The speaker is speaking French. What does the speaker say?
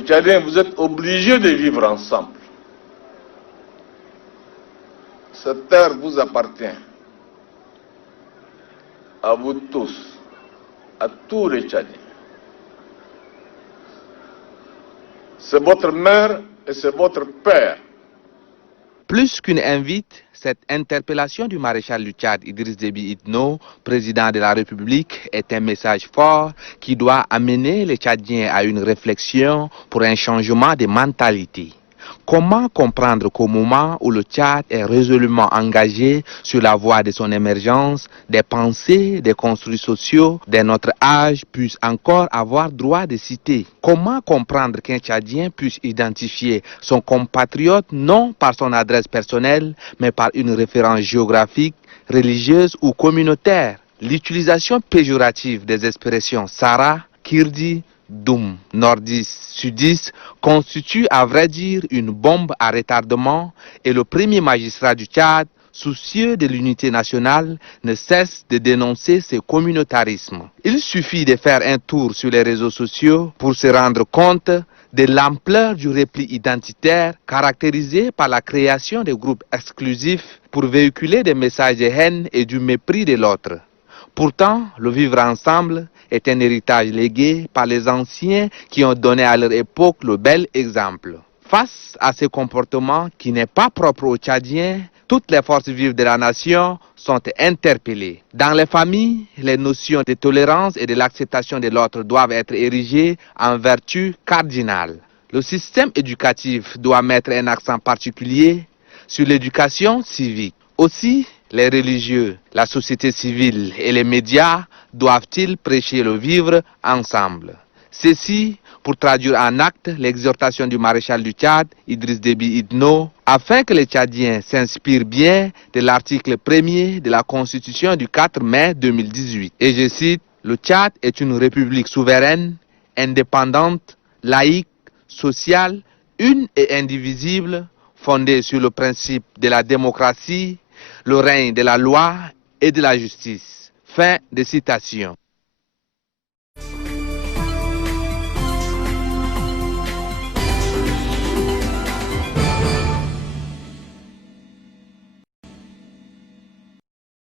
Les Tchadiens, vous êtes obligés de vivre ensemble. Cette terre vous appartient. À vous tous, à tous les Tchadiens. C'est votre mère et c'est votre père. Plus qu'une invite, cette interpellation du maréchal du Tchad Idriss Déby Itno, président de la République, est un message fort qui doit amener les Tchadiens à une réflexion pour un changement de mentalité. Comment comprendre qu'au moment où le Tchad est résolument engagé sur la voie de son émergence, des pensées, des construits sociaux de notre âge puissent encore avoir droit de citer? Comment comprendre qu'un Tchadien puisse identifier son compatriote non par son adresse personnelle, mais par une référence géographique, religieuse ou communautaire? L'utilisation péjorative des expressions Sara, Kirdi, Doum, nordiste, sudiste, constitue à vrai dire une bombe à retardement et le premier magistrat du Tchad, soucieux de l'unité nationale, ne cesse de dénoncer ce communautarisme. Il suffit de faire un tour sur les réseaux sociaux pour se rendre compte de l'ampleur du repli identitaire caractérisé par la création de groupes exclusifs pour véhiculer des messages de haine et du mépris de l'autre. Pourtant, le vivre ensemble est un héritage légué par les anciens qui ont donné à leur époque le bel exemple. Face à ce comportement qui n'est pas propre aux Tchadiens, toutes les forces vives de la nation sont interpellées. Dans les familles, les notions de tolérance et de l'acceptation de l'autre doivent être érigées en vertu cardinale. Le système éducatif doit mettre un accent particulier sur l'éducation civique. Aussi, les religieux, la société civile et les médias doivent-ils prêcher le vivre ensemble. Ceci pour traduire en acte l'exhortation du maréchal du Tchad, Idriss Déby Itno, afin que les Tchadiens s'inspirent bien de l'article 1er de la Constitution du 4 mai 2018. Et je cite, « Le Tchad est une république souveraine, indépendante, laïque, sociale, une et indivisible, fondée sur le principe de la démocratie, le règne de la loi et de la justice. » Fin de citation.